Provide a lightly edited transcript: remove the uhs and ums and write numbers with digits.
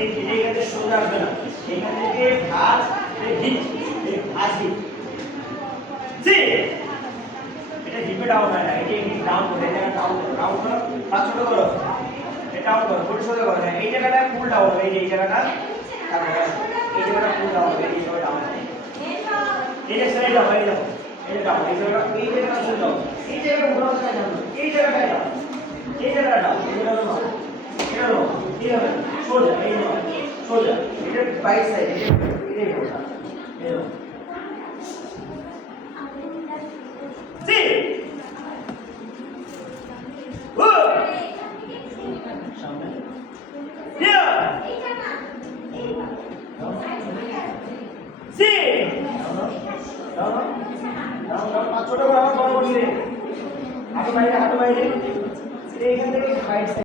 এই এখানে সোজা আসবে না, এখান থেকে ভাঁজ হিট, এই ভাঁজ হিট জি, এটা হিপে ডাউন হয় না, এটা হিট ডাউন করে, এটা ডাউন করো, ডাউন করো, হাত ছোট করো, এটা ডাউন করো, ফুল সোজা করো, এই জায়গাটা ফুল ডাউন হবে, এই জায়গাটা তারপরে এই জায়গাটা ফুল ডাউন হবে, এই জায়গাটা ডাউন হবে, এই যে সাইড ডাউন, এই ডাউন, এই ডাউন, এই জায়গাটা ফুল ডাউন, এই জায়গাটা পুরো সাইড ডাউন, এই জায়গাটা ডাউন, এই জায়গাটা ডাউন, এই জায়গাটা ডাউন, এটা লো, ঠিক আছে, সোজা, এই লো, সোজা, এটা বাইক সাইড, এটা সোজা, এই লো জি, ও সামনে ইয়া জি, দাও পাঁচ ছোট করে আমার বড় করছি, হাঁটু বাইরে, এইখান থেকে সাইড